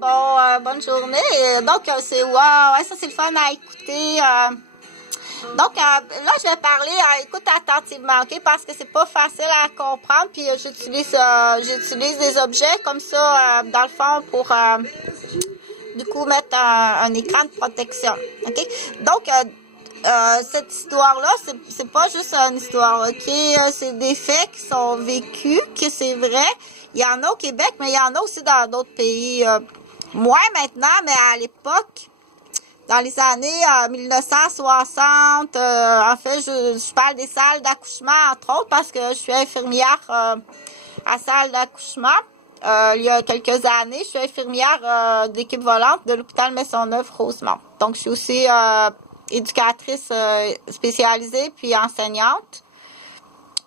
Bonne journée. Donc, c'est wow, ouais, ça c'est le fun à écouter. Donc, là, je vais parler, écoute attentivement, OK? Parce que c'est pas facile à comprendre. Puis, j'utilise des objets comme ça, dans le fond, pour, du coup, mettre un écran de protection, OK? Donc, cette histoire-là, c'est pas juste une histoire, OK? C'est des faits qui sont vécus, que c'est vrai. Il y en a au Québec, mais il y en a aussi dans d'autres pays. Moins maintenant, mais à l'époque, dans les années 1960, en fait, je parle des salles d'accouchement, entre autres, parce que je suis infirmière à salle d'accouchement. Il y a quelques années, je suis infirmière d'équipe volante de l'hôpital Maisonneuve-Rosemont. Donc, je suis aussi éducatrice spécialisée puis enseignante,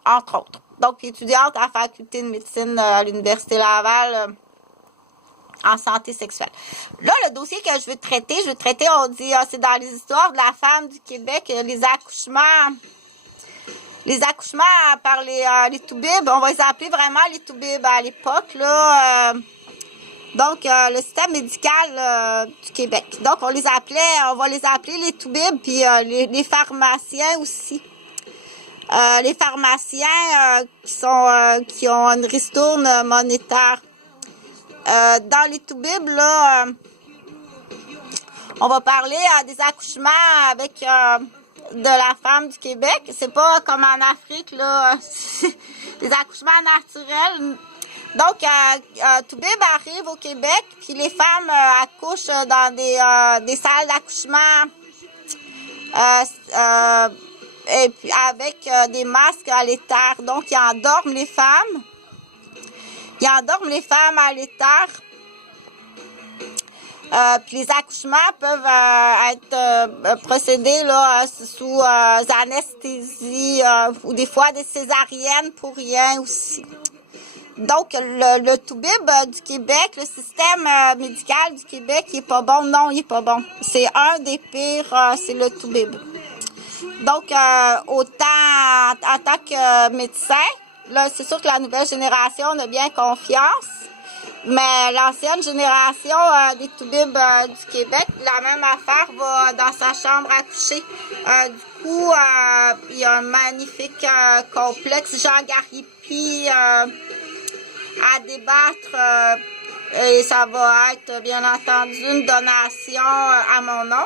entre autres. Donc, étudiante à la faculté de médecine à l'Université Laval en santé sexuelle. Là, le dossier que je veux traiter, on dit, c'est dans les histoires de la femme du Québec, les accouchements par les toubibs, on va les appeler vraiment les toubibs à l'époque, là. Donc, le système médical du Québec. Donc, on va les appeler les toubibs, puis les pharmaciens aussi. Les pharmaciens qui ont une ristourne monétaire. Dans les toubibs, là, on va parler des accouchements avec de la femme du Québec. C'est pas comme en Afrique, là, des accouchements naturels. Donc, toubib arrive au Québec, puis les femmes accouchent dans des salles d'accouchement et puis avec des masques à l'éther. Donc, ils endorment les femmes. Ils endorment les femmes à l'éther. Puis les accouchements peuvent être procédés là, sous anesthésie ou des fois des césariennes pour rien aussi. Donc, le toubib du Québec, le système médical du Québec, il est pas bon. Non, il est pas bon. C'est un des pires, c'est le toubib. Donc, autant en tant que médecin, là, c'est sûr que la nouvelle génération a bien confiance, mais l'ancienne génération des toubibs du Québec, la même affaire va dans sa chambre à coucher. Du coup, il y a un magnifique complexe Jean Garipi à débattre et ça va être bien entendu une donation à mon nom.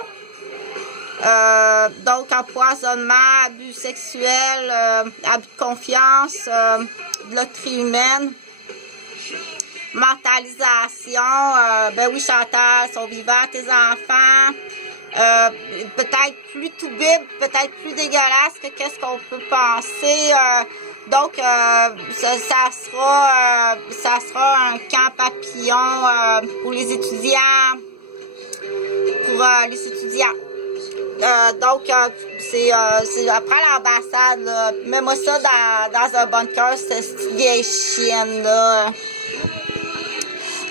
Donc empoisonnement, abus sexuels, abus de confiance, loterie humaine, mentalisation, ben oui Chantal, sont vivants tes enfants, peut-être plus toubib, peut-être plus dégueulasse que qu'est-ce qu'on peut penser. Donc, ça sera un camp papillon pour les étudiants. Donc, c'est après l'ambassade, mets-moi ça dans un bunker, cette vieille chienne-là.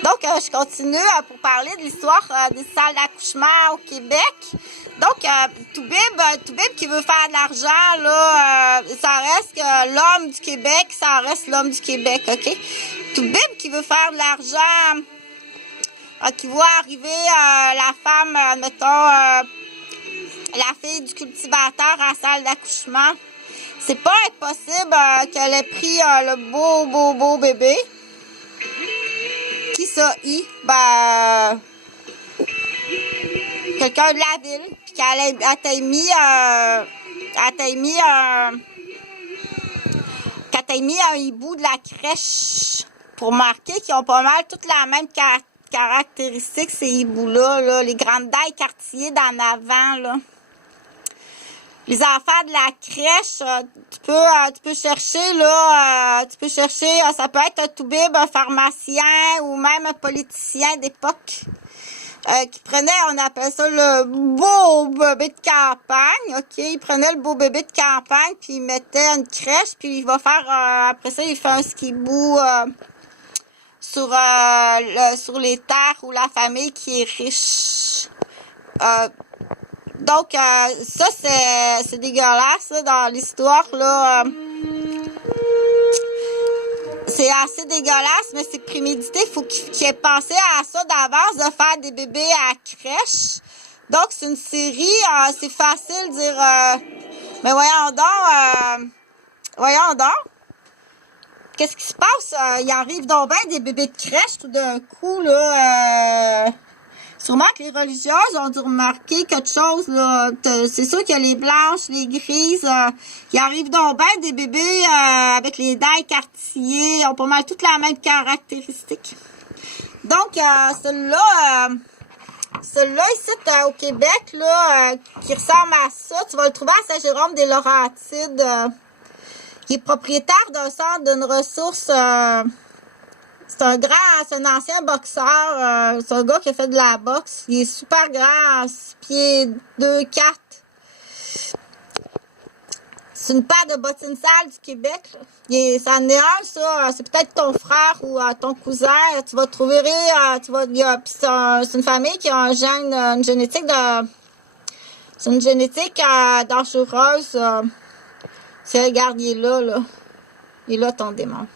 Donc, je continue pour parler de l'histoire des salles d'accouchement au Québec. Donc, toubib qui veut faire de l'argent, là, ça reste que l'homme du Québec, ça reste l'homme du Québec, OK? Toubib qui veut faire de l'argent, qui voit arriver la femme, mettons, la fille du cultivateur à la salle d'accouchement. C'est pas impossible qu'elle ait pris le beau bébé. Qui ça, Ben, quelqu'un de la ville. Puis qu'elle t'ait mis un hibou de la crèche pour marquer qu'ils ont pas mal toutes la même caractéristique, ces hiboux-là, là, les grandes dents écartillées d'en avant, là. Les enfants de la crèche, tu peux chercher, là, ça peut être un toubib, un pharmacien ou même un politicien d'époque qui prenait, on appelle ça le beau bébé de campagne, OK? Il prenait le beau bébé de campagne, puis il mettait une crèche, puis il va faire, après ça, il fait un skibou sur les terres où la famille qui est riche. Donc, ça, c'est dégueulasse, là, dans l'histoire, là. c'est assez dégueulasse, mais c'est prémédité. Il faut qu'il ait pensé à ça d'avance, de faire des bébés à crèche. Donc, c'est une série, c'est facile de dire... mais voyons donc. Qu'est-ce qui se passe? Il arrive donc bien des bébés de crèche tout d'un coup, là. Sûrement que les religieuses ont dû remarquer quelque chose, là. C'est sûr qu'il y a les blanches, les grises. Il arrive donc bien des bébés avec les dents écartillées, ont pas mal toutes la même caractéristique. Donc, celui-là ici, au Québec, là, qui ressemble à ça, tu vas le trouver à Saint-Jérôme-des-Laurentides. Qui est propriétaire d'un centre d'une ressource. C'est un ancien boxeur. C'est un gars qui a fait de la boxe. Il est super grand, 6 pieds 2, 4. C'est une paire de bottines sales du Québec. Ça en est un, ça. C'est peut-être ton frère ou ton cousin. Tu vas trouver, c'est une famille qui a un gène, une génétique c'est une génétique dangereuse. Regarde, il est là. Il est là, ton démon.